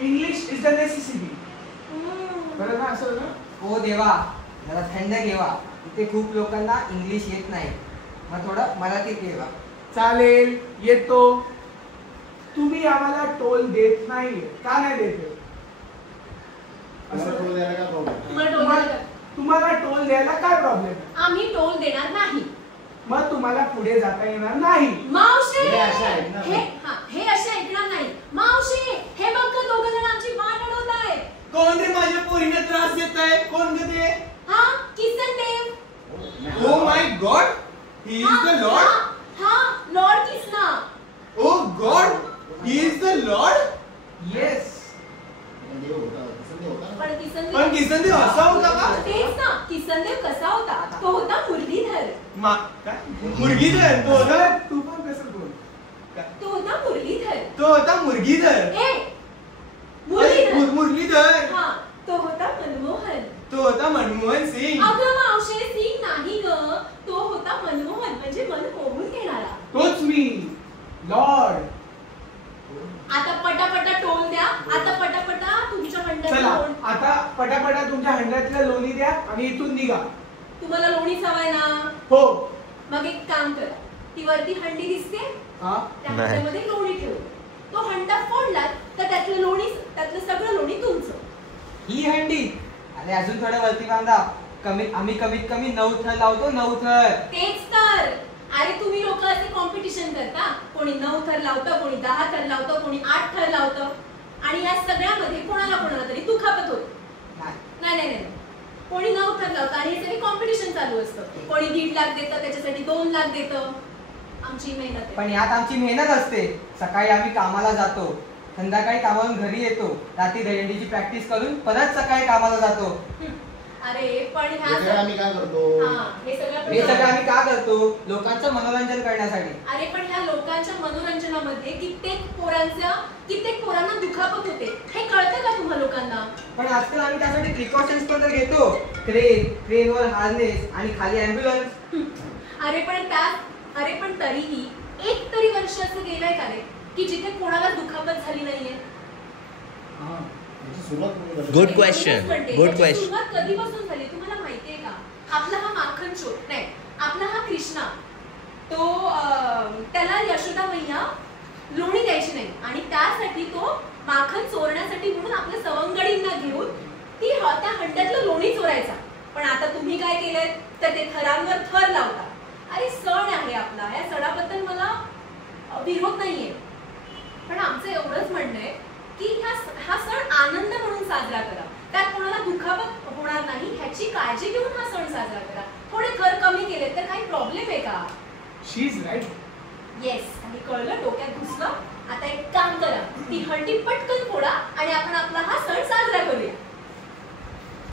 English is the necessity. बरं ना असं ना. ओ देवा जरा थंड घेवा. इथे खूप लोकांना इंग्लिश येत नाही. मग थोडं मराठीत घेवा. चालेल येतो. तुम्ही आम्हाला टोल देत नाही का नाही देत? तुम्हाला टोल द्यायला काय प्रॉब्लेम? आम्ही टोल देणार नाही. मग तुम्हाला पुढे जाता येणार नाही. मावशी हे असे ऐकणार नाही. मावशी हे बघ दोघं जण आमची वाट अडवतायत. कोण रे माझ्या पोरीने त्रास देत आहे? कोण ग ते? हा Kisan Dev. Oh my God, he is the Lord. हा Lord Kisna. Oh God, he is the Lord. Yes. पण किसन देव असा होता का? तेच ना, किसन देव कसा होता? तो होता मुरलीधर. मुरलीधर तो होता. तू पण कसं बोल? तो होता मुरलीधर. तो होता मुरलीधर. मुरलीधर. हा तो होता मनमोहन. तो होता मनमोहन सिंग. अगं मावशे सिंग नाही ग, तो होता मनमोहन म्हणजे मन मोहून घेणारा. तोच मी लॉर्ड. आता पटापटा टोल द्या. आता पटापटा तुमच्या चला हंड्यात. आता पटापटा तुमच्या हंड्यातल्या लोणी द्या आणि इथून निघा. तुम्हाला लोणी सवय ना? हो. मग एक काम करा, ती वरती हंडी दिसते हा त्या हंड्यामध्ये लोणी ठेवू. तो हंडा फोडला तर त्यातलं सगळं लोणी तुमचं. ही हंडी आणि अजून थोडं वरती बांधा. आम्ही कमीत कमी 9 थर लावतो. 9 थर. तेच तर. अरे तुम्ही लोक असे कॉम्पिटिशन करता. कोणी 9 थर लावतं, कोणी 10 थर लावतं, कोणी 8 थर लावतं. आणि या सगळ्यामध्ये कोणाला तरी दुखापत होते. नाही कोणी 9 थर लावतं आणि हे सगळे कॉम्पिटिशन चालू असतं. कोणी 1.5 लाख देतं, त्याच्यासाठी 2 लाख देतं. आमची मेहनत आहे. पण यात आमची मेहनत असते. सकाळी आम्ही कामाला जातो, संध्याकाळी कामावरून घरी येतो, रात्री दहीहंडीची प्रॅक्टिस करून परत सकाळी कामाला जातो. अरे पण हे सगळं आम्ही का करतो? हे सगळं आम्ही का करतो? लोकांचं मनोरंजन करण्यासाठी. अरे पण ह्या लोकांच्या मनोरंजनामध्ये कित्येक पोरांना दुखापत होते. हे कळतं का तुम्हा लोकांना? पण आजकाल आम्ही त्यासाठी प्रिकॉशन्स पण घेतो. ट्रेनवर हार्नेस आणि खाली ॲम्ब्युलन्स. अरे पण तरीही एक तरी वर्ष असं गेलंय का रे की जिथे कोणाला दुखापत झाली नाहीये? Good question. सुरुवात कधीपासून झाली तुम्हाला माहितीये का? आपला हा माखन चोर नाही, आपला हा कृष्णा, तो त्याला यशोदा मैया लोणी द्यायची नाही आणि त्यासाठी तो माखन चोरण्यासाठी म्हणून आपल्या सवंगडींना घेऊन त्या हंड्यातलं लोणी चोरायचा. पण आता तुम्ही काय केलंय तर ते थरांवर थर लावता. अरे सण आहे आपला, या सणाबद्दल मला विरोध नाहीये, पण आमचं एवढंच म्हणणं आहे की हा सण आनंद म्हणून साजरा करा. त्यात कोणाला दुखापत होणार नाही ह्याची काळजी घेऊन हा सण साजरा करा. थोडे कर कमी केले तर काही प्रॉब्लेम आहे का? शी इज राईट. येस. आणि कळलं, डोक्यात घुसलं. आता एक काम करा, ती हंडी पटकन फोडा आणि आपण आपला हा सण साजरा करूया.